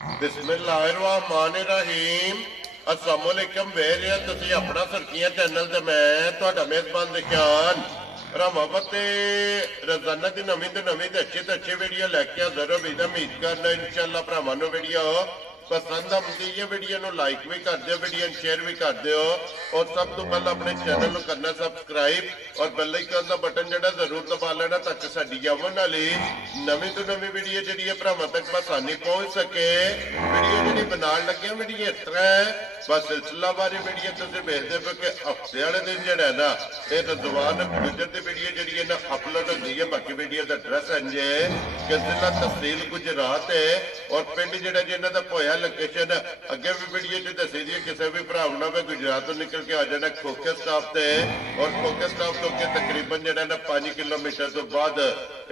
बिस्मिल्लाहिर्रहमानिर्रहीम अस्सलाम वालेकुम वेरिया तुसी अपना सरकिया चैनल ते मैं तुहाडा मेजबान दिशान रामावते रोजाना की नवी तो अच्छी वीडियो लैके हाजिर उम्मीद करना इंशाअल्लाह भरावां नूं वीडियो पसंद आती है। वीडियो नूं लाइक भी कर दिओ, वीडियो शेयर भी कर दिओ और सब तो पहले अपने चैनल नूं करना सबसक्राइब और बेल आइकन का बटन जिहड़ा जरूर दबा लेना ताकि साडी आवन वाली नवी तो नवी वीडियो जिहड़ी है भरावां तक आसानी पहुंच सके। वीडियो जिहड़ी बनाउण लगे वीडियो इस तरह है बस सिलसिलावारी वीडियो तुसीं वेखदे पए कि हफ्ते वाले दिन जिहड़ा है ना ये रज़वान गुजर दी वीडियो जिहड़ी है ना अपलोड होंदी है। बाकी वीडियो का एड्रैस इंज है कि जिला तहसील गुजरात है और पिंड जिहड़ा जिन्हां दा होया लोकेशन अगे भी वीडियो च दसी दी किसी भी भरा ना गुजरात तो निकल के आ जाना खोखे स्टाफ से और खोखे स्टाफ तो अगे तकरीबन जो 5 किलोमीटर तो बाद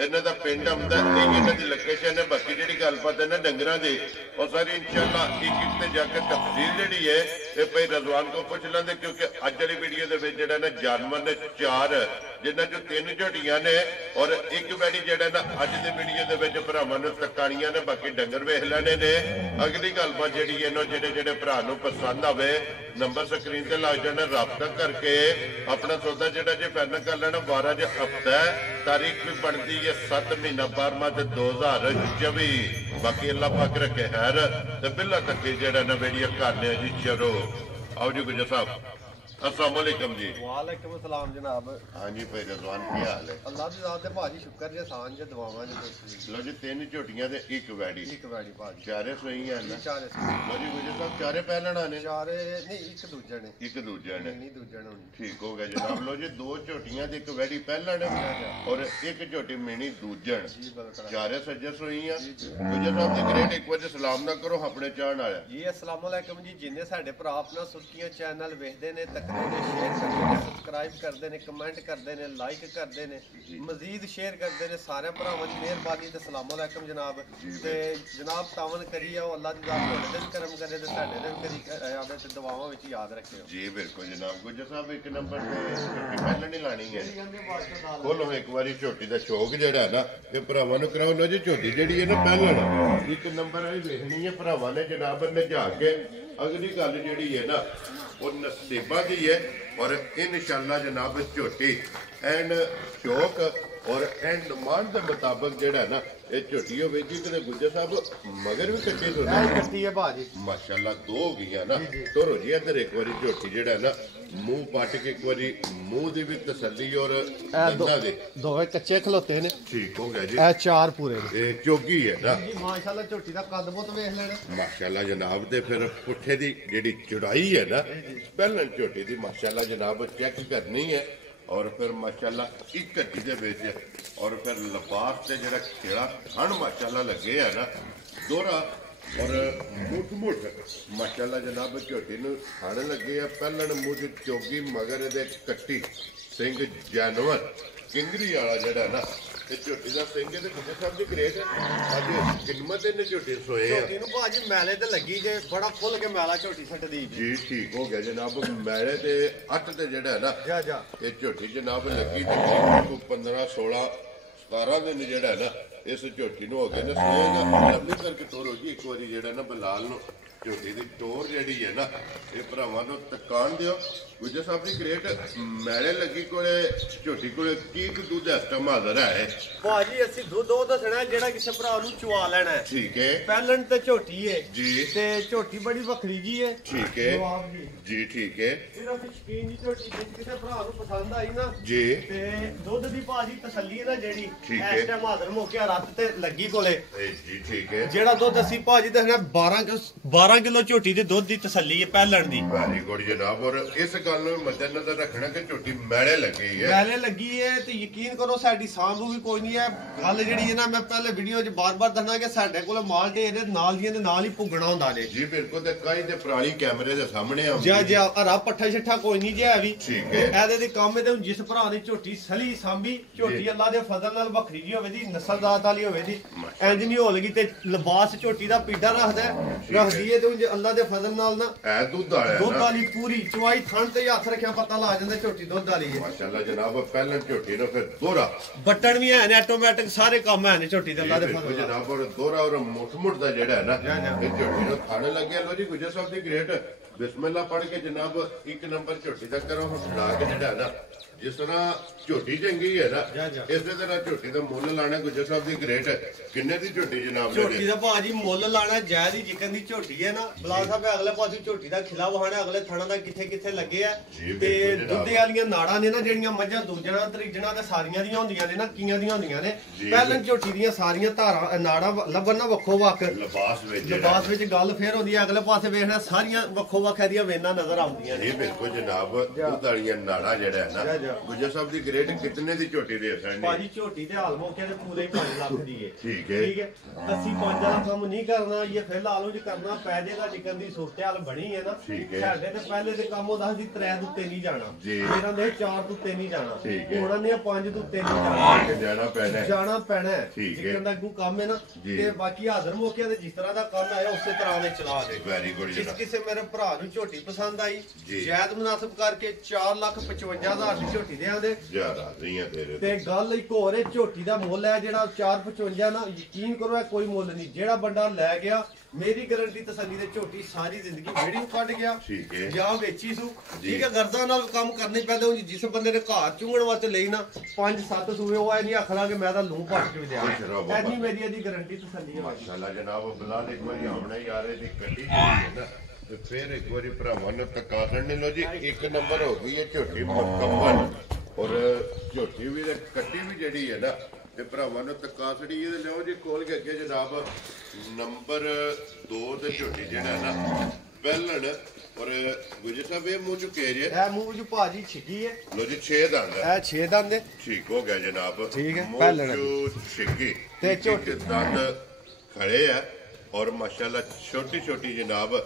इन्हों का पिंड आंदा इन्हों की लोकेशन है। बाकी जी गलबात है ना डंगर की और सारी इंशाअल्लाह एक से जाके तफसील जी है ये भाई रज़वान को पुछ लेंगे क्योंकि अज वाली वीडियो के ना जानवर ने 4 जिन्हों चो 3 झोटियां ने और एक वैड़ी जरा ना अज की वीडियो के भरावां नूं तकाणियां ने बाकी डंगर वेख लेने ने। अगली गलबात जी जेडे भरा पसंद आवे नंबर स्क्रीन से लग जाना राबता करके अपना सौदा जो जो फाइनल कर लेना। 12 जो हफ्ता है तारीख भी बनती है 7 महीना 12 2024। बाकी अल्लाह पाक रखे खैर तो बिल्ला तक जरा ना वीडियो करने जी। चलो आओ जी गुजर साहब अस्सलाम वालेकुम जी। वालेकुम सलाम जनाब। हाँ जी भाई रज़वान की हाल है? अल्लाह दी ज़ात है भाजी शुक्र जे सान जे दुआवां जे। लो जी 3 झोटियां ते एक वैड़ी भाजी चारे सही है ना? चारे लो जी गुजर साहब चारे पहलण आने चारे नहीं एक दूजे ने नहीं दूजे ने ठीक हो गया जनाब। लो जी 2 झोटियां ते एक वैड़ी पहलण और एक झोटी मिनी दूजन चारे सज्जे सोई है। गुजर साहब दी ग्रेट एक बार सलाम ना करो अपने चाहण वाले जी। अस्सलाम वालेकुम जी। जिन्ने साडे भरा अपना सुर्खियां चैनल वेखदे ने तकदे ने शेयर करदे ने सब्सक्राइब करदे ने कमेंट करदे ने लाइक करदे ने मजीद शेयर करदे ने सारे भरावां दी मेहरबानी ते अस्सलाम वालेकुम जनाब। ते जनाब तावन करिए अल्लाह दी ज़ात तुहाडे ते भी करम करे ते साडे ते भी करी आवे ते दुआवां विच याद रखियो जी। बिल्कुल जनाब। गुजर साहब एक नंबर ते झोटी पहलण ही लानी है। खोलो एक बारी झोटी दा शौक जेड़ा है ना ये भरावां नूं कराओ। लो जी झोटी जेड़ी है ना पहलण एक नंबर वाली वेखनी है भरावां ने जनाब नजा के। अगली गल जेड़ी है ना वो नसीबा की है और इंशाअल्लाह जनाब झोटी एंड शौक और एंड डिमांड के मुताबिक जेड़ा ना ये झोटी होगी कि गुजर साहब मगर भी कट्टी है भाजी माशाअल्लाह 2 हो गई ना। तो जी इधर एक बारी झोटी जेड़ा ना मुंह पट के एक बारी मुंह की भी तसल्ली और दोवे कच्चे खलोते ने ठीक हो गया जी। ए 4 पूरे ये चौगी है ना माशाअल्लाह झोटी दा कद बहुत वेख लेना माशाअल्लाह जनाब। ते फिर पुट्ठे दी जेड़ी चौड़ाई है ना पहले झोटी दी माशाअल्लाह जनाब चेक करनी है और फिर माशाअल्लाह एक घटी दे विच और फिर लिबास से जरा खेड़ा ठंड माशाअल्लाह लगे है ना दोहरा और मुठ माशाअल्लाह जनाब झोटी नूं खाने लगे है। पहलन मुझ चौगी मगर दे कट्टी सिंह जानवर किंगरी वाला जड़ा ना झोटी का सिंह ते गुजर साहब की ग्रेट अज किनमत इन झोटी सोए झोटी नूं भाजी मैले ते लगी जे बड़ा खुल के मैला झोटी सटदी जी। ठीक हो गया जनाब। मैले ते अट ते जेड़ा है ना ये झोटी जनाब लगी तकरीबन 15 16 17 दिन जेड़ा है ना इस झोटी नूं हो गए ना सोएगा लंबी करके तोरो जी एक बारी जेड़ा ना बलाल नूं झोटी की टोर जी है ना ये भरावां नूं तकान दिओ। गुजर साहब की ग्रेट मैले लगी कोले झोटी कोले की दूध इस टाइम हाजिर है भाजी असि दुध ओ दसना जेड़ा किसी भरा नूं चुआ लेना है। ठीक है पहलन ते झोटी है जी ते झोटी बड़ी वखरी जी है। ठीक है जी। ठीक है सिर्फ शकीन दी झोटी किसी भरा नूं पसंद आई ना जी ते दुध दी भाजी तसल्ली है ना जेड़ी इस टाइम हाजिर मौके रात ते लगी कोले जी। ठीक है जेड़ा दुध असि भाजी दसना 12 किलो झोटी दे दुध दी तसल्ली है पहलन दी। वेरी गुड जनाब। और इस गल नूं मद्देनजर रखना कि झोटी मैले लगी है मैले लगी है ते यकीन करो साडी सांभ भी कोई नहीं है। गल जेड़ी है ना मैं पहले वीडियो च बार-बार दसना कि साडे कोल माल ढेर दे नाल दी नाल ही पुगना हुंदा ने जी। बिल्कुल ते कई ते पुरानी कैमरे दे सामने आउंदी जा जा हरा पट्ठा छट्ठा कोई नहीं जे है भी ठीक है एदे दे काम ते जिस भरा ने झोटी सली सांभी झोटी अल्लाह दे फजल नाल वखरी जी होवे दी नस्ल जात वाली होवे दी इंज नहीं हो लगी ते लिबास झोटी दा पीड़ा रखदी है ਤੇ ਉਂਝ ਅੱਲਾ ਦੇ ਫਜ਼ਲ ਨਾਲ ਨਾ ਐ ਦੁੱਧ ਆਇਆ ਦੁੱਧ ਵਾਲੀ ਪੂਰੀ ਚਵਾਈ ਥਣ ਤੇ ਹੱਥ ਰੱਖਿਆ ਪਤਾ ਲਾ ਜਾਂਦਾ ਝੋਟੀ ਦੁੱਧ ਵਾਲੀ ਹੈ ਮਾਸ਼ਾਅੱਲਾ ਜਨਾਬ ਪਹਿਲਾਂ ਝੋਟੀ ਨੂੰ ਫਿਰ ਦੋਹਰਾ ਬਟਨ ਵੀ ਹੈ ਨੇ ਆਟੋਮੈਟਿਕ ਸਾਰੇ ਕੰਮ ਹੈ ਨੇ ਝੋਟੀ ਦੇ ਅੱਲਾ ਦੇ ਫਜ਼ਲ ਨਾਲ ਜਨਾਬ ਔਰ ਦੋਹਰਾ ਔਰ ਮੁੱਠ ਦਾ ਜਿਹੜਾ ਹੈ ਨਾ ਇਹ ਝੋਟੀ ਨੂੰ ਖਾਣੇ ਲੱਗਿਆ ਲੋ ਜੀ ਗੁਜਰ ਸਾਹਿਬ ਦੀ ਗ੍ਰੇਟ ਬਿਸਮਿਲ੍ਲਾ ਪੜ੍ਹ ਕੇ ਜਨਾਬ ਇੱਕ ਨੰਬਰ ਝੋਟੀ ਦਾ ਕਰੋ ਖੜਾ ਕੇ ਜਿਹੜਾ ਨਾ ਜਿਸ ਤਰ੍ਹਾਂ ਝੋਟੀ ਚੰਗੀ ਹੈ ਨਾ ਇਸੇ ਤਰ੍ਹਾਂ ਝੋਟੀ ਦਾ ਮੁੱਲ ਲਾਣਾ ਗੁਜਰ ਸਾਹਿਬ ਦੀ ਗ੍ਰੇਟ ਕਿੰਨੇ ਦੀ ਝੋਟੀ ਜਨਾਬ ਝੋਟੀ ਦਾ ਭਾਜੀ ਮੁੱਲ ਲਾਣਾ ਜਾਇਜ਼ ਹੀ ਜਿਕਨ ਦੀ ਝੋਟੀ ਹੈ ਨਾ ਬਲਾ ਸਾਹਿਬ ਅਗਲੇ ਪਾਸੇ ਝੋਟੀ ਦਾ ਖਿਲਾ ਵਹਾਣਾ ਅਗਲੇ ਥਣਾ ਦਾ ਕਿੱਥੇ ਕਿੱਥੇ ਲੱਗੇ ਆ ਤੇ ਦੁੱਧ ਵਾਲੀਆਂ ਨਾੜਾਂ ਨੇ ਨਾ ਜਿਹੜੀਆਂ ਮੱਝਾਂ ਦੂਜਣਾ ਤਰੀਜਣਾ ਤੇ ਸਾਰੀਆਂ ਦੀਆਂ ਹੁੰਦੀਆਂ ਨੇ ਨਾ ਕੀਆਂ ਦੀਆਂ ਹੁੰਦੀਆਂ ਨੇ ਪਹਿਲਾਂ ਝੋਟੀ ਦੀਆਂ ਸਾਰੀਆਂ ਧਾਰਾਂ ਨਾੜਾਂ ਲੱਭਣ ਨਾ ਵੱਖੋ ਵੱਖ ਲਿਬਾਸ ਵਿੱਚ ਗੱਲ ਫੇਰ ਹੁੰਦੀ ਹੈ ਅਗਲੇ ਪਾਸੇ ਵੇਖਣਾ ਸਾਰੀਆਂ ਵੱਖੋ ਵੱਖ ਇਹਦੀਆਂ ਵੇਨਾਂ ਨਜ਼ਰ ਆਉਂਦੀਆਂ ਨੇ ਇਹ ਬਿਲਕੁਲ ਜਨਾਬ ਦੁੱਧ ਵਾਲੀਆਂ ਨਾੜਾਂ ਜਿਹੜਾ ਹੈ ਨਾ ਗੁਜਰ ਸਾਹਿਬ ਦੀ ਗ੍ਰੇਟ ਕਿੰਨੇ ਦੀ ਝੋਟੀ ਦੇ ਸਕਦੇ ਭਾਜੀ ਝੋਟੀ ਤੇ ਹਾਲ ਮੌਕੇ ਤੇ ਪੂਰੇ 5 ਲੱਖ ਦੀ ਹੈ ਠੀਕ ਹੈ ਅਸੀਂ 5 ਵਾਲਾ ਕੰਮ ਨਹੀਂ ਕਰਨਾ ਇਹ ਫਿਰ ਲਾ ਲਓ ਜੇ ਕਰਨਾ ਪੈ ਜਾਏਗਾ ਜਿਕਨ ਦੀ ਸੂਰਤ-ਹਾਲ ਬਣੀ ਹੈ ਨਾ ਸਾਡੇ ਤੇ ਪਹਿਲੇ ਦੇ ਕੰਮ ਉਹਦਾ ਸੀ 3 ਤੋਂ 3 ਨਹੀਂ ਜਾਣਾ ਇਹਨਾਂ ਦੇ 4 ਤੋਂ 3 ਨਹੀਂ ਜਾਣਾ ਹੁਣ ਨੇ 5 ਤੋਂ 3 ਨਹੀਂ ਜਾਣਾ ਪੈਣਾ ਜਿਕਨ ਦਾ ਕੋਈ ਕੰਮ ਹੈ ਨਾ ਤੇ ਬਾਕੀ ਹਾਜ਼ਰ ਮੌਕੇ ਤੇ ਜਿਸ ਤਰ੍ਹਾਂ ਦਾ ਕੰਮ ਆਇਆ ਉਸੇ ਤਰ੍ਹਾਂ ਦੇ ਚਲਾ ਦੇ ਵੈਰੀ ਗੁੱਡ ਜਿਸ ਕਿਸੇ ਮੇਰੇ ਭਰਾ ਨੂੰ ਝੋਟੀ ਪਸੰਦ ਆਈ ਜਾਇਜ਼ ਮੁਨਾਸਬ ਕਰਕੇ 4,55,000 ਦੀ ਝੋਟੀ ਦੇਾਂਦੇ ਤੇ ਗੱਲ ਇੱਕ ਹੋਰ ਹੈ ਝੋਟੀ ਦਾ ਮੁੱਲ ਹੈ ਜਿਹੜਾ 4,55 ਨਾ ਯਕੀਨ ਕਰੋ ਇਹ ਕੋਈ ਮੁੱਲ ਨਹੀਂ ਜਿਹੜਾ ਬੰਦਾ ਲੈ ਗਿਆ ਮੇਰੀ ਗਾਰੰਟੀ ਤਸੱਲੀ ਤੇ ਝੋਟੀ ਸਾਰੀ ਜ਼ਿੰਦਗੀ ਵੀਡੀਓ ਕੱਢ ਗਿਆ ਜਾਂ ਵੇਚੀ ਸੂ ਠੀਕ ਹੈ ਗਰਦਾਂ ਨਾਲ ਕੰਮ ਕਰਨੇ ਪੈਂਦੇ ਉਹ ਜਿਸ ਬੰਦੇ ਨੇ ਘਰ ਚੁੰਗਣ ਵਾਸਤੇ ਲਈ ਨਾ 5-7 ਸੂਏ ਉਹ ਐ ਨਹੀਂ ਆਖਣਾ ਕਿ ਮੈਂ ਤਾਂ ਲੂੰ ਭੱਜ ਕੇ ਵਿਦਿਆ ਐਨੀ ਮੇਰੀ ਇਹਦੀ ਗਾਰੰਟੀ ਤਸੱਲੀ ਹੈ ਮਾਸ਼ਾਅੱਲਾ ਜਨਾਬ ਬਲਾਲ ਇੱਕ ਵਾਰੀ ਆਉਣਾ ਹੀ ਆ ਰਹੇ ਦੀ ਕੱਟੀ ਹੈ ਨਾ ਤੇ ਫਿਰ ਇੱਕ ਵਾਰੀ ਭਰਾਵਾਂ ਨੂੰ ਤੱਕਾ ਕਰਨੇ ਲੋ ਜੀ ਇੱਕ ਨੰਬਰ ਹੋ ਗਈ ਹੈ ਝੋਟੀ ਮੁਕੰਮਲ ਔਰ ਝੋਟੀ ਵੀ ਤੇ ਕੱਟੀ ਵੀ ਜਿਹੜੀ ਹੈ ਨਾ ਤੇ ਭਰਾਵਾਂ ਨੂੰ ਤਕਾਸੜੀ ਇਹਦੇ ਲਿਓ ਜੀ ਖੋਲ ਕੇ ਅੱਗੇ ਜਨਾਬ ਨੰਬਰ 2 ਤੇ ਝੋਟੀ ਜਿਹੜਾ ਨਾ ਪਹਿਲਣ ਔਰ ਗੁਜਰ ਸਾਹਿਬ ਇਹ ਮੂੰਹ ਚੁੱਕੇ ਜੇ ਇਹ ਮੂੰਹ ਚ ਭਾਜੀ ਛਿੱਗੀ ਹੈ ਲੋ ਜੀ 6 ਦੰਦ ਇਹ 6 ਦੰਦ ਠੀਕ ਹੋ ਗਿਆ ਜਨਾਬ ਠੀਕ ਹੈ ਪਹਿਲਣ ਛਿੱਗੀ ਤੇ ਝੋਟੀ ਦੰਦ ਖੜੇ ਆ ਔਰ ਮਾਸ਼ਾਅੱਲਾ ਛੋਟੀ ਛੋਟੀ ਜਨਾਬ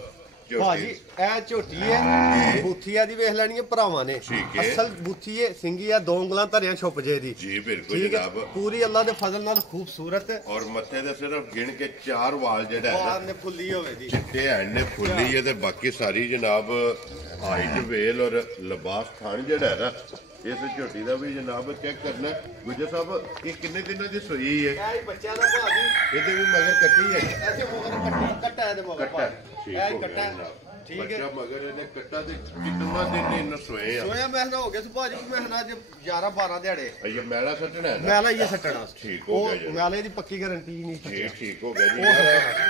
ਭਾਜੀ ਇਹ ਝੋਟੀ ਹੈ ਬੂਥੀਆ ਦੀ ਵੇਖ ਲੈਣੀ ਹੈ ਭਰਾਵਾਂ ਨੇ ਅਸਲ ਬੂਥੀ ਹੈ ਸਿੰਗੀ ਆ 2 ਉਂਗਲਾਂ ਧਰਿਆ ਛੁਪ ਜੇ ਦੀ ਜੀ ਬਿਲਕੁਲ ਜਨਾਬ ਪੂਰੀ ਅੱਲਾ ਦੇ ਫਜ਼ਲ ਨਾਲ ਖੂਬਸੂਰਤ ਔਰ ਮੱਥੇ ਦੇ ਸਿਰਫ ਗਿਣ ਕੇ 4 ਵਾਲ ਜਿਹੜਾ ਹੈ ਨੇ ਫੁੱਲੀ ਹੋਵੇ ਦੀ ਚਿੱਟੇ ਐਨੇ ਫੁੱਲੀ ਹੈ ਤੇ ਬਾਕੀ ਸਾਰੀ ਜਨਾਬ ਹਾਈਟ ਵੇਲ ਔਰ ਲਿਬਾਸ ਥਾਨ ਜਿਹੜਾ ਹੈ ਨਾ ਇਸ ਝੋਟੀ ਦਾ ਵੀ ਜਨਾਬ ਚੈੱਕ ਕਰਨਾ ਗੁਜਰ ਸਾਹਿਬ ਇਹ ਕਿੰਨੇ ਦਿਨਾਂ ਦੀ ਸੋਈ ਹੈ ਇਹ ਬੱਚਿਆਂ ਦਾ ਭਾਜੀ ਇਹਦੇ ਵੀ ਮਗਰ ਕੱਟੀ ਹੈ ਐਸੇ ਮਗਰ ਕੱਟਾ ਇਹਦੇ ਮਗਰ ਇਹ ਕੱਟਾ ਠੀਕ ਹੈ ਮਗਰ ਇਹਨੇ ਕੱਟਾ ਤੇ ਕਿੰਨਾ ਦਿਨ ਇਹਨੂੰ ਸੋਏ ਆ ਸੋਇਆ ਮਹੀਨਾ ਹੋ ਗਿਆ ਸੀ ਭਾਜੀ ਮਹੀਨਾ ਜੇ 11-12 ਦਿਹਾੜੇ ਇਹ ਮੈਲਾ ਸੱਟਣਾ ਹੈ ਮੈਲਾ ਹੀ ਸੱਟਣਾ ਠੀਕ ਹੋ ਗਿਆ ਜੀ ਮੈਲੇ ਦੀ ਪੱਕੀ ਗਾਰੰਟੀ ਨਹੀਂ ਠੀਕ ਹੋ ਗਿਆ ਜੀ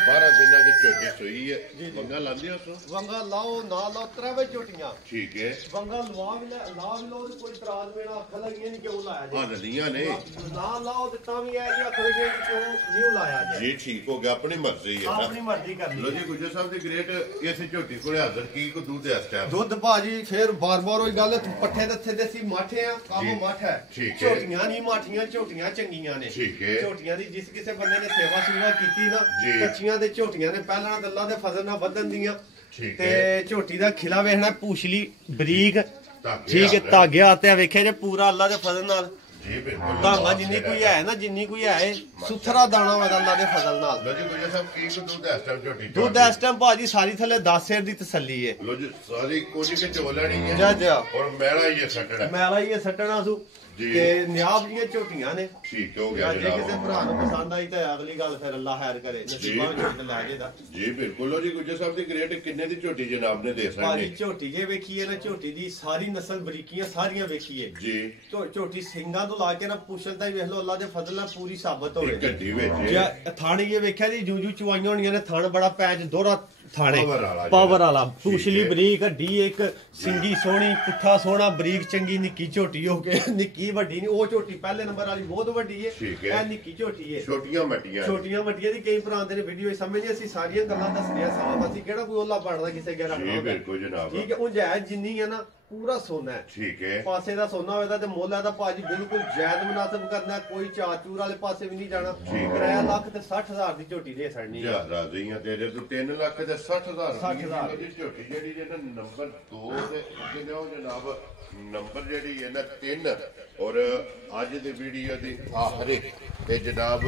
12 ਦਿਨਾਂ ਦੀ ਝੋਟੀ ਸੋਈ ਹੈ ਵੰਗਾ ਲਾਉਂਦੇ ਹੋ ਵੰਗਾ ਲਾਓ ਨਾ ਲਾਓ ਤਰਾਵੇ ਝੋਟੀਆਂ ਠੀਕ ਹੈ ਵੰਗਾ ਲਵਾ ਵੀ ਲਓ ਕੋਈ ਇਤਰਾਜ਼ ਮੇਰਾ ਅੱਖ ਲੱਗੀਆਂ ਨਹੀਂ ਕਿਉਂ ਲਾਇਆ ਜੀ ਹਾਂ ਨਦੀਆਂ ਨੇ ਨਾ ਲਾਓ ਤੇ ਤਾਂ ਵੀ ਐ ਜੀ ਅੱਖ ਲੱਗੇ ਕਿਉਂ ਨਹੀਂ ਲਾਇਆ ਜੀ ਠੀਕ ਹੋ ਗਿਆ ਆਪਣੀ ਮਰਜ਼ੀ ਹੈ ਆਪਣੀ ਮਰਜ਼ੀ ਕਰਨੀ ਲੋ ਜੀ ਗੁਜਰ ਸਾਹਿਬ ਦੀ ਗ੍ਰੇਟ ਇਸੇ ਝੋਟੀ ਕੋਲੇ ਹਾਜ਼ਰ ਕੀ ਕੋ ਦੁੱਧ ਇਸ ਟਾਈਮ ਦੁੱਧ ਭਾਜੀ ਫੇਰ ਬਾਰ-ਬਾਰ ਉਹੀ ਗੱਲ ਪੱਠੇ ਦੱਥੇ ਦੇ ਸੀ ਮਾਠੇ ਆ ਕੰਮ ਮੱਠ ਹੈ ਝੋਟੀਆਂ ਨਹੀਂ ਮਾਠੀਆਂ ਝੋਟੀਆਂ ਚੰਗੀਆਂ ਨੇ ਝੋਟੀਆਂ ਦੀ ਜਿਸ ਕਿਸੇ ਬੰਦੇ ਨੇ ਸੇਵਾ ਸੁਵਾ ਕੀਤੀ ਨਾ ਕੱਚੀਆਂ ਦੇ ਝੋਟੀਆਂ ਨੇ ਪਹਿਲਾਂ ਅੱਲਾ ਦੇ ਫਜ਼ਲ ਨਾਲ ਵਧਣ ਦੀਆਂ ਤੇ ਝੋਟੀ ਦਾ ਖਿਲਾ ਵੇਖਣਾ ਪੂਛਲੀ ਬਰੀਕ ਠੀਕ ਹੈ ਧਾਗਿਆ ਤੇ ਵੇਖਿਆ ਜੇ ਪੂਰਾ ਅੱਲਾ ਦੇ ਫਜ਼ਲ ਨਾਲ ਜੀ ਬਿਲਕੁਲ ਧਾਗਾ ਜਿੰਨੀ ਕੋਈ ਹੈ ਨਾ ਜਿੰਨੀ ਕੋਈ ਹੈ ਸੁਥਰਾ ਦਾਣਾ ਵਾ ਅੱਲਾ ਦੇ ਫਜ਼ਲ ਨਾਲ ਲੋ ਜੀ ਗੁਜਰ ਸਾਹਿਬ ਕੀ ਕੋ ਦੁੱਧ ਇਸ ਟਾਈਮ ਝੋਟੀ ਦੁੱਧ ਇਸ ਟਾਈਮ ਭਾਜੀ ਸਾਰੀ ਥੱਲੇ 10 ਸੇਰ ਦੀ ਤਸੱਲੀ ਹੈ ਲੋ ਜੀ ਸਾਰੀ ਕੋਜੀ ਕੇ ਚੋਲਣੀ ਹੈ ਜਾ ਔਰ ਮੈਲਾ ਹੀ ਸੱਟਣਾ ਮੈਲਾ ਹੀ ਸੱਟਣਾ ਸੂ ਤੇ ਨਿਆਬ ਦੀਆਂ ਝੋਟੀਆਂ ਨੇ ਠੀਕ ਹੋ ਗਿਆ ਜੇ ਕਿਸੇ ਭਰਾ ਨੂੰ ਪਸੰਦ ਆਈ ਤਾਂ ਅਗਲੀ ਗੱਲ ਫਿਰ ਅੱਲਾ ਖੈਰ ਕਰੇ ਨਸੀਬਾਂ ਵਿੱਚ ਲੈ ਜੇਦਾ ਜੀ ਬਿਲਕੁਲ ਲੋ ਜੀ ਗੁਜਰ ਸਾਹਿਬ ਦੀ ਗ੍ਰੇਟ ਕਿੰਨੇ ਦੀ ਝੋਟੀ ਜਨਾਬ ਨੇ ਦੇ ਸਕਦੇ ਭਾਜੀ ਝੋਟੀ ਜੇ ਵੇਖੀਏ ਨਾ ਝੋਟੀ ਦੀ ਸਾਰੀ ਨਸਲ ਬਰੀਕੀਆਂ ਸਾਰੀਆਂ ਵੇਖੀਏ ਜੀ ਝੋਟੀ ਸਿੰਘਾਂ ਤੋਂ ਲਾ ਕੇ ਨਾ ਪੁੱਛਲ ਤਾਂ ਵੇਖ ਲਓ ਅੱਲਾ ਦੇ ਫਜ਼ਲ ਨਾਲ ਪੂਰੀ ਸਾਬਤ ਹੋਵੇ ਗੱਡੀ ਵਿੱਚ ਜੇ ਥਾਣੀ ਇਹ ਵੇਖਿਆ ਜੀ ਜੂ ਚੁਆਈਆਂ ਹੋਣੀਆਂ ਨੇ ਥਣ ਬੜਾ ਪੈਚ ਦੋਹਰਾ ਥਾਣੇ ਪਾਵਰ ਵਾਲਾ ਪੂਛਲੀ ਬਰੀਕ ਹੱਡੀ ਇੱਕ ਸਿੰਗੀ ਸੋਹਣੀ ਪੁੱਠਾ ਸੋਹਣਾ ਬਰੀਕ ਚੰਗੀ ਨਿੱਕੀ ਝੋਟੀ ਹੋ ਕੇ ਨਿੱਕੀ ਵੱਡੀ ਨਹੀਂ ਉਹ ਝੋਟੀ ਪਹਿਲੇ ਨੰਬਰ ਵਾਲੀ ਬਹੁਤ ਵੱਡੀ ਹੈ ਇਹ ਨਿੱਕੀ ਝੋਟੀ ਹੈ ਛੋਟੀਆਂ ਮੱਟੀਆਂ ਦੀ ਕਈ ਭਰਾ ਦੇ ਨੇ ਵੀਡੀਓ ਸਮਝਦੇ ਅਸੀਂ ਸਾਰੀਆਂ ਗੱਲਾਂ ਦੱਸਣੀਆਂ ਸਾਫ ਅਸੀਂ ਕਿਹੜਾ ਕੋਈ ਉਹਲਾ ਪੜਦਾ ਕਿਸੇ ਗੈਰ ਜੀ ਬਿਲਕੁਲ ਜਨਾਬ ਠੀਕ ਹੈ ਉਹ ਜਾਇਜ਼ ਜਿੰਨੀ ਹੈ ਨਾ ਪੂਰਾ ਸੋਨਾ ਹੈ ਠੀਕ ਹੈ ਪਾਸੇ ਦਾ ਸੋਨਾ ਹੋਵੇਗਾ ਤੇ ਮੁੱਲ ਇਹਦਾ ਭਾਜੀ ਬਿਲਕੁਲ ਜਾਇਜ਼ ਮੁਨਾਸਬ ਕਰਨਾ ਕੋਈ ਚਾਚੂਰ ਵਾਲੇ ਪਾਸੇ ਵੀ ਨਹੀਂ ਜਾਣਾ 3 ਲੱਖ ਤੇ 60,000 ਦੀ ਝੋਟੀ ਦੇ ਛੜਨੀ ਹੈ ਰਾਜ਼ੀਆਂ ਤੇਰੇ ਤੋਂ 3 ਲੱਖ ਤੇ 60,000 ਦੀ ਝੋਟੀ ਜਿਹੜੀ ਜਿਹੜਾ ਨੰਬਰ 2 ਤੇ ਕਿਹਨਾਂ ਜਨਾਬ ਨੰਬਰ ਜਿਹੜੀ ਹੈ ਨਾ 3 ਔਰ ਅੱਜ ਦੀ ਵੀਡੀਓ ਦੀ ਆਖਰੀ ਤੇ ਜਨਾਬ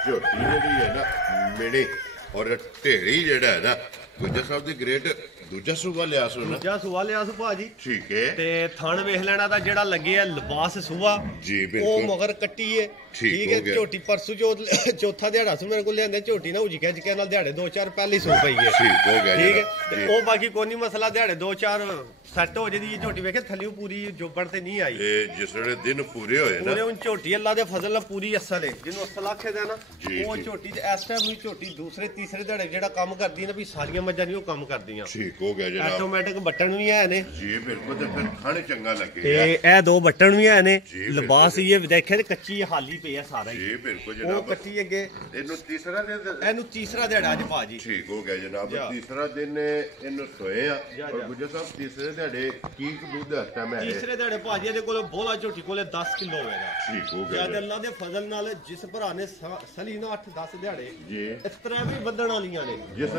ਝੋਟੀ ਜਿਹੜੀ ਹੈ ਨਾ ਮਿਹਣੇ ਔਰ ਢੇੜੀ ਜਿਹੜਾ ਹੈ ਨਾ ਗੁੱਜਰ ਸਾਹਿਬ ਦੀ ਗ੍ਰੇਡ ਦੂਜਾ ਸੂਬਾ ਲਿਆ ਸੋ ਨਾ ਦੂਜਾ ਸੂਆ ਲਿਆ ਸੂ ਭਾਜੀ ਠੀਕ ਹੈ ਤੇ ਥਣ ਵੇਖ ਲੈਣਾ ਦਾ ਜਿਹੜਾ ਲੱਗਿਆ ਲਿਬਾਸ ਸੂਆ ਜੀ ਉਹ ਬਿਲਕੁਲ ਮਗਰ ਕੱਟੀ ਏ ਠੀਕ ਠੀਕ ਹੋ ਹੈ ਗਿਆ। ਝੋਟੀ ਪਰਸੂ ਚੌਥਾ ਦਿਹਾੜਾ ਸੀ ਮੇਰੇ ਕੋਲ ਲਿਆਂਦੇ ਝੋਟੀ ਨਾ ਉਜੀ ਖਿੱਚ ਕੇ ਨਾਲ ਦਿਹਾੜੇ 2-4 ਪਹਿਲੀ ਸੂ ਪਈ ਹੈ ਠੀਕ ਹੋ ਗਿਆ ਠੀਕ ਹੈ ਜਨਾਬ ਤੇ ਜੀ। ਉਹ ਬਾਕੀ ਕੋਈ ਨਹੀਂ ਮਸਲਾ ਦਿਹਾੜੇ 2-4 ਸੈੱਟ ਹੋ ਜਦੀ ਝੋਟੀ ਵੇਖੇ ਥੱਲਿਓ ਪੂਰੀ ਜੋਬੜ ਤੇ ਨਹੀਂ ਆਈ ਇਹ ਜਿਸ ਵੇਲੇ ਦਿਨ ਪੂਰੇ ਹੋਏ ਨਾ ਪੂਰੇ ਹੁਣ ਝੋਟੀ ਅੱਲਾ ਦੇ ਫਜ਼ਲ ਨਾਲ ਪੂਰੀ ਅਸਲ ਹੈ ਜਿਹਨੂੰ ਅਸਲ ਆਖੇ ਦਾ ਨਾ ਜੀ, ਉਹ ਜੀ। ਝੋਟੀ ਤੇ ਇਸ ਟਾਈਮ ਵੀ ਝੋਟੀ ਦੂਸਰੇ ਤੀਸਰੇ ਦਿਹਾੜੇ ਜਿਹੜਾ ਕੰਮ ਕਰਦੀ ਨਾ ਵੀ ਸਾਰੀਆਂ ਮੱਝਾਂ ਨਹੀਂ ਉਹ ਕੰਮ ਕਰਦੀਆਂ ਠੀਕ ਹੋ ਗਿਆ ਜਨਾਬ ਆਟੋਮੈਟਿਕ ਬਟਨ ਵੀ ਹੈ ਨੇ ਜੀ ਬਿਲਕੁਲ ਤੇ ਫਿਰ ਖਾਣੇ ਚੰਗਾ ਤੇ ਲੱਗੇਗਾ ਇਹ ਦੋ ਬਟਨ ਵੀ ਹੈ ਨੇ ਜੀ, ਲਿਬਾਸ ਇਹ ਦੇਖੇ ਤੇ ਕੱਚੀ ਹਾਲੀ ਪਈ ਆ ਸਾਰਾ ਹੀ ਜੀ ਬਿਲਕੁਲ ਉਹ ਜਨਾਬ ਕੱਚੀ ਅੱਗੇ ਇਹਨੂੰ ਤੀਸਰਾ ਦਿਨ ਇਹਨੂੰ ਤੀਸਰਾ ਦਿਹਾੜਾ ਅੱਜ ਭਾਜੀ ਠੀਕ ਹੋ ਗਿਆ ਜਨਾਬ ਜਾ। ਤੀਸਰਾ ਦਿਨ ਇਹਨੂੰ ਸੋਏ ਆ ਜਾ, ਔਰ ਜਾ। ਗੁੱਜਰ ਸਾਹਿਬ ਤੀਸਰੇ ਦਿਹਾੜੇ ਕੀ ਦੁੱਧ ਇਸ ਟਾਈਮ ਹੈ ਤੀਸਰੇ ਦਿਹਾੜੇ ਭਾਜੀ ਇਹਦੇ ਕੋਲ ਬੋਲਾ ਝੋਟੀ ਕੋਲੇ 10 ਕਿਲੋ ਹੋਵੇਗਾ ਠੀਕ ਹੋ ਗਿਆ ਜਦ ਜੀ। ਅੱਲਾ ਦੇ ਫਜ਼ਲ ਨਾਲ ਜਿਸ ਭਰਾ ਨੇ ਸਲੀ ਨਾ 8-10 ਦਿਹਾੜੇ ਜੀ ਇਸ ਤਰ੍ਹਾਂ ਵੀ ਵੱਧਣ ਵਾਲੀਆਂ ਨੇ ਜਿਸ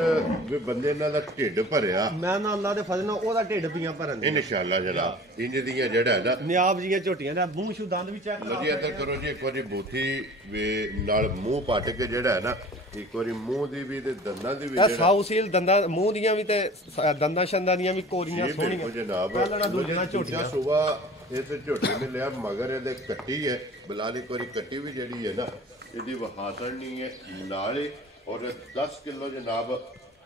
ਵੀ ਬੰਦੇ ਨਾਲ ਦਾ ਢਿੱਡ ਭਰਿਆ ਮੈਂ ਨਾ ਅੱਲਾ ਦੇ ਫਜ਼ਲ ਨਾਲ ਉਹਦਾ ਢਿੱਡ ਪੀਆਂ ਭਰਨ ਦੀ ਇਨਸ਼ਾਅੱਲਾ ਜਨਾਬ ਇੰਜ ਦੀਆਂ ਜਿਹੜਾ ਹੈ ਨਾ ਨਿਆਬ ਜੀਆਂ ਝੋਟੀਆਂ ਨੇ ਮੂੰਹ ਸ਼ੂ ਦੰਦ ਵੀ ਚੈੱਕ ਲੋ ਜੀ ਇੱਧਰ ਕਰੋ ਜੀ ਇੱਕ ਵਾਰੀ ਬੂਥੀ ਵੀ ਨਾਲ ਮੂੰਹ ਪੱਟ ਕੇ ਜਿਹੜਾ ਹੈ ਨਾ ਇੱਕ ਵਾਰੀ ਮੂੰਹ ਦੀ ਵੀ ਤੇ ਦੰਦਾਂ ਦੀ ਵੀ ਇਹ ਜਿਹੜਾ ਸਾਊਸੀਲ ਦੰਦਾਂ ਮੂੰਹ ਦੀਆਂ ਵੀ ਤੇ ਦੰਦਾਂ ਸ਼ੰਦਾਂ ਦੀਆਂ ਵੀ ਕੋਰੀਆਂ ਜੀ ਸੋਹਣੀਆਂ ਬਿਲਕੁਲ ਜਨਾਬ ਪਹਿਲਣਾ ਦੂਜਣਾ ਝੋਟੀਆਂ ਸੁਬਾ ਇਹ ਤੇ ਝੋਟੀ ਨੇ ਲਿਆ ਮਗਰ ਇਹਦੇ ਕੱਟੀ ਹੈ ਬਲਾਲ ਇੱਕ ਵਾਰੀ ਕੱਟੀ ਵੀ ਜਿਹੜੀ ਹੈ ਨਾ ਇਹਦੀ ਵਹਾਸਣ ਨਹੀਂ ਹੈ ਨਾਲੇ ਔਰ 10 ਕਿਲੋ ਜਨਾਬ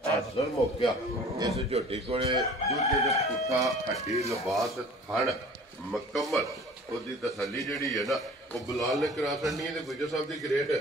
ਹਾਜ਼ਰ ਮੌਕਿਆ ਇਸ ਝੋਟੀ ਕੋਲੇ ਦੁੱਧ ਦੇ ਪੁੱਠਾ ਹੱਡੀ ਲਿਬਾਸ ਥਣ ਮੁਕੰਮਲ ਉਹਦੀ ਤਸੱਲੀ ਜਿਹੜੀ ਹੈ ਨਾ ਉਹ ਬਲਾਲ ਨੇ ਕਰਾ ਸਕਣੀ ਹੈ ਤੇ ਗੁੱਜਰ ਸਾਹਿਬ ਦੀ ਗ੍ਰੇਡ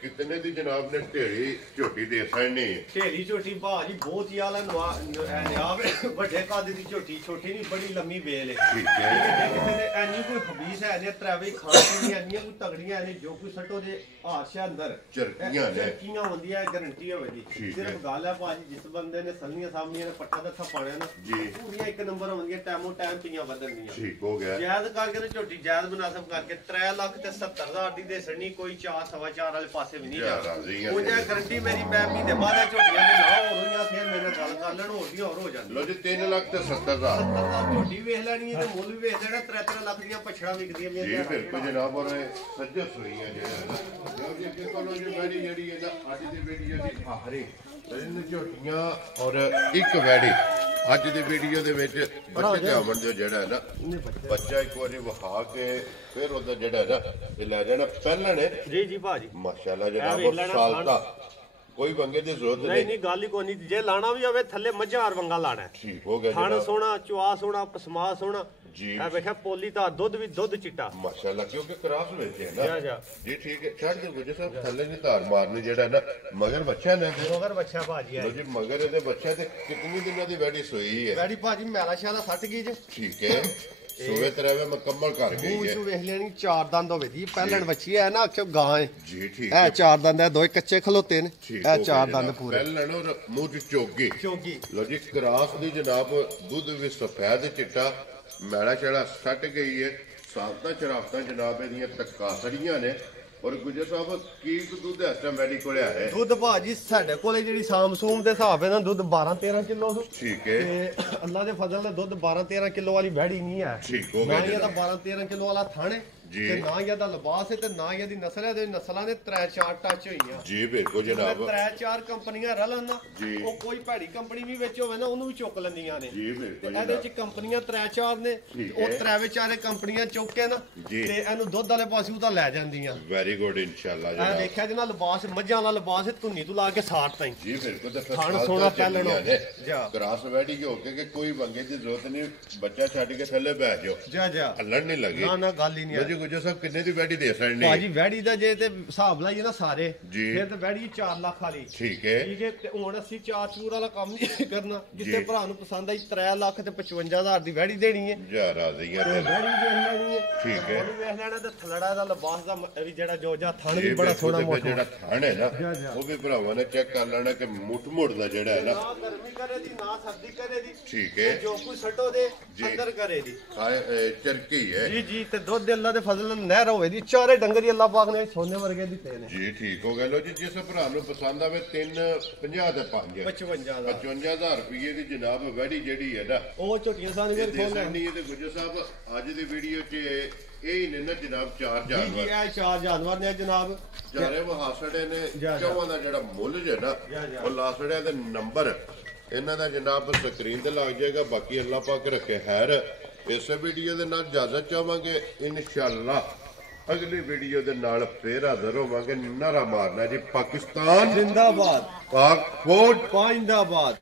ਕਿਤਨੇ ਦੀ ਜਨਾਬ ਨੇ ਢੇੜੀ ਝੋਟੀ ਦੇ ਸਕਣੀ ਹੈ ਢੇਰੀ ਝੋਟੀ ਭਾਜੀ ਬਹੁਤ ਹੀ ਆਲਾ ਨਿਆਬ ਵੱਡੇ ਕੱਦ ਦੀ ਝੋਟੀ ਛੋਟੀ ਨਹੀਂ ਬੜੀ ਲੰਮੀ ਬੇਲ ਹੈ ਠੀਕ ਹੈ ਜੇ ਕਿਸੇ ਨੇ ਐਨੀ ਕੋਈ ਖਬੀਸ ਹੈ ਨੇ ਤਰਾਵੇ ਖਾਣ ਪੀਣੀ ਐਨੀਆਂ ਕੋਈ ਤਗੜੀਆਂ ਨੇ ਜੋ ਕੋਈ ਸੱਟੋ ਦੇ ਹਾਰਸ਼ਾ ਅੰਦਰ ਚਰਕੀਆਂ ਨੇ। ਚਰਕੀਆਂ ਹੁੰਦੀਆਂ ਗਾਰੰਟੀ ਹੋਵੇ ਜੀ ਠੀਕ ਹੈ। ਸਿਰਫ ਗੱਲ ਹੈ ਭਾਜੀ ਜਿਸ ਬੰਦੇ ਨੇ ਸਲੀਆਂ ਸਾਹਮਣੀਆਂ ਨੇ ਪੱਟਾ ਦੱਥਾ ਪਾਣਿਆ ਨਾ ਜੀ। ਪੂਰੀਆਂ ਇੱਕ ਨੰਬਰ ਹੋਣਗੀਆਂ ਟਾਈਮੋ ਟਾਈਮ ਪੀਆਂ ਵਧਣਗੀਆਂ ਠੀਕ ਹੋ ਗਿਆ ਜਾਇਜ਼ ਕਰਕੇ ਤੇ ਝੋਟੀ ਜਾਇਜ਼ ਮੁਨਾਸਬ ਕਰਕੇ 3 ਲੱਖ ਤੇ 70,000 ਦੀ ਦੇਸਣੀ ਕੋਈ 4-4.5 ਵਾਲੇ ਪਾਸੇ ਵੀ ਨਹੀਂ ਯਾਰ ਜਾਣਾ ਰਾਜ਼ੀ ਆ ਉਹ ਜੇ ਗਰੰਟੀ ਮੇਰੀ ਮੈਂ ਮਹੀਨੇ ਬਾਅਦ ਇਹ ਝੋਟੀਆਂ ਦੇ ਨਾ ਹੋ ਰਹੀਆਂ ਫਿਰ ਮੇਰੇ ਨਾਲ ਗੱਲ ਕਰ ਲੈਣ ਹੋਰ ਦੀ ਹੋਰ ਹੋ ਜਾਂਦੀ ਲੋ ਜੀ 3 ਲੱਖ ਤੇ 70,000 70,000 ਝੋਟੀ ਵੇਖ ਲੈਣੀ ਹੈ ਤੇ ਮੁੱਲ ਵੀ ਵੇਖ ਲੈਣਾ 3-3 ਲੱਖ ਦੀਆਂ ਪਛੜਾ ਵਿਕਦੀਆਂ ਜੀ ਮੇਰੀਆਂ ਬਿਲਕੁਲ ਜਨਾਬ ਔਰ ਸੱਜੇ ਸੁਈਆਂ ਜਿਹੜਾ ਹੈ ਨਾ ਲਓ ਜੀ ਅੱਗੇ ਕੋਲੋਂ ਜੀ ਵੈੜੀ ਜਿਹੜੀ ਹੈ ਨਾ ਅੱਜ ਦੀ ਵੀਡੀਓ ਦੀ ਆਖਰੀ ਤਿੰਨ ਝੋਟੀਆਂ ਔਰ ਇੱਕ ਵੈੜੀ ਅੱਜ ਦੀ ਵੀਡੀਓ ਦੇ ਵਿੱਚ ਬੱਚੇ ਦੇ ਆਵਣ ਜੋ ਜਿਹੜਾ ਹੈ ਨਾ ਬੱਚਾ ਇੱਕ ਵਾਰੀ ਵਹਾ ਕੇ ਫਿਰ ਉਹਦਾ ਜਿਹੜਾ ਹੈ ਨਾ ਇਹ ਲੈ ਜਾਣਾ ਪਹਿਲਾਂ ਨੇ ਜੀ ਜੀ ਭਾਜੀ ਮਾਸ਼ਾਅੱਲਾ ਜਨਾਬ ਉਹ ਸਾਲਤਾ ਕੋਈ ਬੰਗੇ ਦੀ ਜ਼ਰੂਰਤ ਨਹੀਂ ਨਹੀਂ ਨਹੀਂ ਗੱਲ ਹੀ ਕੋਈ ਨਹੀਂ ਜੇ ਲਾਣਾ ਵੀ ਹੋਵੇ ਥੱਲੇ ਮੱਝਾਂ ਹਰ ਵੰਗਾ ਲਾਣਾ ਹੈ। ਠੀਕ ਹੋ ਗਿਆ ਥਣ ਜਨਾਬ ਸੋਹਣਾ ਚੁਆ ਸੋਹਣਾ ਪਸਮਾ ਸੋਹਣਾ ਜੀ। ਇਹ ਵੇਖਿਆ ਪੋਲੀ ਤਾਂ ਦੁੱਧ ਵੀ ਦੁੱਧ ਚਿੱਟਾ ਮਾਸ਼ਾਅੱਲਾ ਕਿਉਂਕਿ ਕਰਾਸ ਵਿੱਚ ਹੈ ਜਾ ਨਾ ਜਾ ਜੀ ਠੀਕ ਹੈ ਛੱਡ ਦੇ ਗੁਜਰ ਸਾਹਿਬ ਥੱਲੇ ਨਹੀਂ ਧਾਰ ਮਾਰਨੀ ਜਿਹੜਾ ਹੈ ਨਾ ਮਗਰ ਬੱਚਾ ਨੇ ਮਗਰ ਬੱਚਾ ਭਾਜੀ ਲੋ ਜੀ ਮਗਰ ਇਹਦੇ ਬੱਚਾ ਤੇ ਕਿੰਨੀ ਦਿਨਾਂ ਦੀ ਵੈਡੀ ਸੋਈ ਹੈ ਬੈੜੀ ਭਾਜੀ ਮੈਲਾ ਸ਼ਾਲਾ ਸੱਟ ਗਈ ਜੇ ਠੀਕ ਹੈ ਸੂਏ ਤਰ੍ਹਾਂ ਮੁਕੰਮਲ ਕਰ ਮੂੰਹ ਗਈ ਹੈ ਚੋਂ ਵੇਖ ਲੈਣੀ ਚਾਰ ਦੰਦ ਹੋਵੇ ਦੀ ਪਹਿਲਣ ਬੱਚੀ ਹੈ ਨਾ ਆਖਿਓ ਗਾਂ ਹੈ ਜੀ ਠੀਕ ਇਹ ਹੈ ਚਾਰ ਦੰਦ ਹੈ ਦੋਏ ਕੱਚੇ ਖਲੋਤੇ ਨੇ ਠੀਕ ਇਹ ਚਾਰ ਦੰਦ ਪੂਰੇ ਪਹਿਲਣ ਔਰ ਮੂੰਹ ਚ ਚੋਗੀ ਚੋਗੀ ਲੋ ਜੀ ਕਰਾਸ ਦੀ ਜਨਾਬ ਦੁੱਧ ਵੀ ਸਫੈਦ ਚਿੱਟਾ ਮੈਲਾ ਛੜਾ ਸੱਟ ਗਈ ਹੈ ਸਾਫਤਾ ਚਰਾਫਤਾ ਜਨਾਬ ਇਹਦੀਆਂ ਤਕਾਸੜੀਆਂ ਨੇ ਔਰ ਗੁਜਰ ਸਾਹਿਬ ਕੀ ਦੁੱਧ ਇਸ ਟਾਈਮ ਵੈਡੀ ਕੋਲੇ ਆ ਰਿਹਾ ਦੁੱਧ ਭਾਜੀ ਸਾਡੇ ਕੋਲੇ ਜਿਹੜੀ ਸਾਮਸੂਮ ਦੇ ਹਿਸਾਬ ਨਾਲ ਦੁੱਧ 12-13 ਕਿਲੋ ਸੀ ਠੀਕ ਹੈ ਤੇ ਅੱਲਾ ਦੇ ਫਜ਼ਲ ਨਾਲ ਦੁੱਧ 12-13 ਕਿਲੋ ਵਾਲੀ ਵੈੜੀ ਨਹੀਂ ਹੈ ਠੀਕ ਹੋ ਗਿਆ ਨਾ ਹੀ ਇਹਦਾ ਜਨਾਬ 12-13 ਕਿਲੋ ਵਾਲਾ ਥਣ ਹੈ ਜੀ। ਤੇ ਨਾ ਹੀ ਇਹਦਾ ਲਿਬਾਸ ਹੈ ਤੇ ਨਾ ਹੀ ਇਹਦੀ ਨਸਲ ਹੈ ਤੇ ਨਸਲਾਂ ਦੇ 3-4 ਟੱਚ ਹੋਈਆਂ ਜੀ ਬਿਲਕੁਲ ਜਨਾਬ 3-4 ਕੰਪਨੀਆਂ ਰਲਣ ਨਾ ਜੀ। ਉਹ ਕੋਈ ਭੈੜੀ ਕੰਪਨੀ ਵੀ ਵਿੱਚ ਹੋਵੇ ਨਾ ਉਹਨੂੰ ਵੀ ਚੁੱਕ ਲੈਂਦੀਆਂ ਨੇ ਜੀ ਬਿਲਕੁਲ ਇਹਦੇ ਜਨਾਬ ਵਿੱਚ ਕੰਪਨੀਆਂ 3-4 ਨੇ ਠੀਕ ਉਹ ਹੈ। 3-4 ਕੰਪਨੀਆਂ ਚੁੱਕ ਕੇ ਨਾ ਜੀ। ਤੇ ਇਹਨੂੰ ਦੁੱਧ ਵਾਲੇ ਪਾਸੇ ਉਹ ਤਾਂ ਲੈ ਜਾਂਦੀਆਂ ਵੈਰੀ ਗੁੱਡ ਇਨਸ਼ਾਅੱਲਾ ਇਹ ਜਨਾਬ ਦੇਖਿਆ ਜਿਹਨਾਂ ਲਿਬਾਸ ਮੱਝਾਂ ਵਾਲਾ ਲਿਬਾਸ ਹੈ ਧੁੰਨੀ ਤੋਂ ਲਾ ਕੇ ਸਾੜ ਤਾਈ ਜੀ ਬਿਲਕੁਲ ਤੇ ਫਿਰ ਖਾਣ ਸਾਲ ਸੋਨਾ ਤਾਂ ਪਹਿਲਣ ਚੱਲੀਆਂ ਨੇ। ਜਾ। ਕਰਾਸ ਵੈਡੀ ਹੋ ਕੇ ਕਿ ਕੋਈ ਬੰਗੇ ਦੀ ਜ਼ਰੂਰਤ ਨਹੀਂ ਬੱਚਾ ਛੱਡ ਕੇ ਥੱਲੇ ਬਹਿ ਜਾਓ ਜਾ ਜਾ ਹੱਲਣ ਨਹੀਂ ਲੱਗੀ ਨਾ ਨਾ ਗੱਲ ਹੀ ਨਹੀਂ ਲੋ ਹੈ ਜੀ ਗੁਜਰ ਸਾਹਿਬ ਕਿੰਨੇ ਦੀ ਵੈਡੀ ਦੇ ਸਕਣੀ ਭਾਜੀ ਵੈੜੀ ਦਾ ਜੇ ਤੇ ਹਿਸਾਬ ਲਾਈਏ ਨਾ ਸਾਰੇ ਜੀ। ਫਿਰ ਤੇ ਵੈੜੀ 4 ਲੱਖ ਵਾਲੀ ਠੀਕ ਹੈ ਠੀਕ ਹੈ ਤੇ ਹੁਣ ਅਸੀਂ 4 ਚੂਰ ਵਾਲਾ ਕੰਮ ਨਹੀਂ ਕਰਨਾ ਜਿੱਥੇ ਜੀ। ਭਰਾ ਨੂੰ ਪਸੰਦ ਆਈ 3 ਲੱਖ ਤੇ 55,000 ਦੀ ਵੈੜੀ ਦੇਣੀ ਹੈ ਜਾ ਰਾਜ਼ੀਆਂ ਤੇ ਤੇ ਵੈੜੀ ਵੇਖ ਲੈਣੀ ਹੈ ਠੀਕ ਹੈ। ਉਹਨੂੰ ਵੇਖ ਲੈਣਾ ਤੇ ਥਲੜਾ ਦਾ ਲਿਬਾਸ ਦਾ ਇਹ ਵੀ ਜਿਹੜਾ ਜੋਜਾ ਥਣ ਵੀ ਇਹ ਬੜਾ ਵੇਖੋ ਸੋਹਣਾ ਤੇ ਫਿਰ ਮੋਟਾ ਜਿਹੜਾ ਥਣ ਹੈ ਨਾ ਜਾ, ਜਾ। ਉਹ ਵੀ ਭਰਾਵਾਂ ਨੇ ਚੈੱਕ ਕਰ ਲੈਣਾ ਕਿ ਮੁੱਠ ਦਾ ਜਿਹੜਾ ਹੈ ਨਾ ਨਾ ਗਰਮੀ ਕਰੇ ਦੀ ਨਾ ਸਰਦੀ ਕਰੇ ਦੀ ਠੀਕ ਹੈ। ਤੇ ਜੋ ਕੋਈ ਸਟੋ ਦੇ ਜੀ। ਅੰਦਰ ਕਰੇ ਦੀ ਚਰਕੀ ਹੈ ਜੀ ਜੀ ਤੇ ਦੁੱਧ ਦੇ ਅੱਲਾ ਦੇ ਫਜ਼ਲ ਨਾਲ ਨਹਿਰ ਹੋਵੇ ਦੀ ਚਾਰੇ ਡੰਗਰ ਹੀ ਅੱਲਾ ਪਾਕ ਨੇ ਸੋਨੇ ਵਰਗੇ ਦਿੱਤੇ ਨੇ ਜੀ ਠੀਕ ਹੋ ਗਿਆ ਲੋ ਜੀ ਜਿਸ ਭਰਾ ਨੂੰ ਪਸੰਦ ਆਵੇ 350 ਤੇ 5 55 ਦਾ 55000 ਰੁਪਏ ਦੀ ਜਨਾਬ ਵੈੜੀ ਜਿਹੜੀ ਹੈ ਨਾ ਉਹ ਝੋਟੀਆਂ ਸਾਨ ਇਹ ਵੀਰ ਦੇ ਖੋਲ ਲੈ ਸਕਣੀ ਹੈ ਤੇ ਗੁਜਰ ਸਾਹਿਬ ਅੱਜ ਦੀ ਵੀਡੀਓ 'ਚ ਇਹ ਹੀ ਨੇ ਨਾ ਜਨਾਬ ਚਾਰ ਜੀ ਜੀ ਜਾਨਵਰ ਇਹ ਚਾਰ ਜਾਨਵਰ ਨੇ ਜਨਾਬ ਚਾਰੇ ਵਹਾਸੜੇ ਨੇ ਜਾ, ਜਾ। ਚੌਵਾਂ ਦਾ ਜਿਹੜਾ ਮੁੱਲ ਜੇ ਨਾ ਜਾ, ਜਾ। ਉਹ ਲਾਸੜਿਆਂ ਦੇ ਨੰਬਰ ਇਹਨਾਂ ਦਾ ਜਨਾਬ ਸਕਰੀਨ ਤੇ ਲੱਗ ਜਾਏਗਾ। ਬਾਕੀ ਅੱਲਾਹ ਪਾਕ ਰੱਖੇ ਖੈਰ। ਇਸੇ ਵੀਡੀਓ ਦੇ ਨਾਲ ਇਜਾਜ਼ਤ ਚਾਹਾਂਗੇ, ਇਨਸ਼ਾਅੱਲਾ ਅਗਲੀ ਵੀਡੀਓ ਦੇ ਨਾਲ ਫੇਰ ਹਾਜ਼ਰ ਹੋਵਾਂਗੇ। ਨਾਰਾ ਮਾਰਨਾ ਜੀ ਪਾਕਿਸਤਾਨ जिंदाबाद, पाक फौज पाइंदाबाद।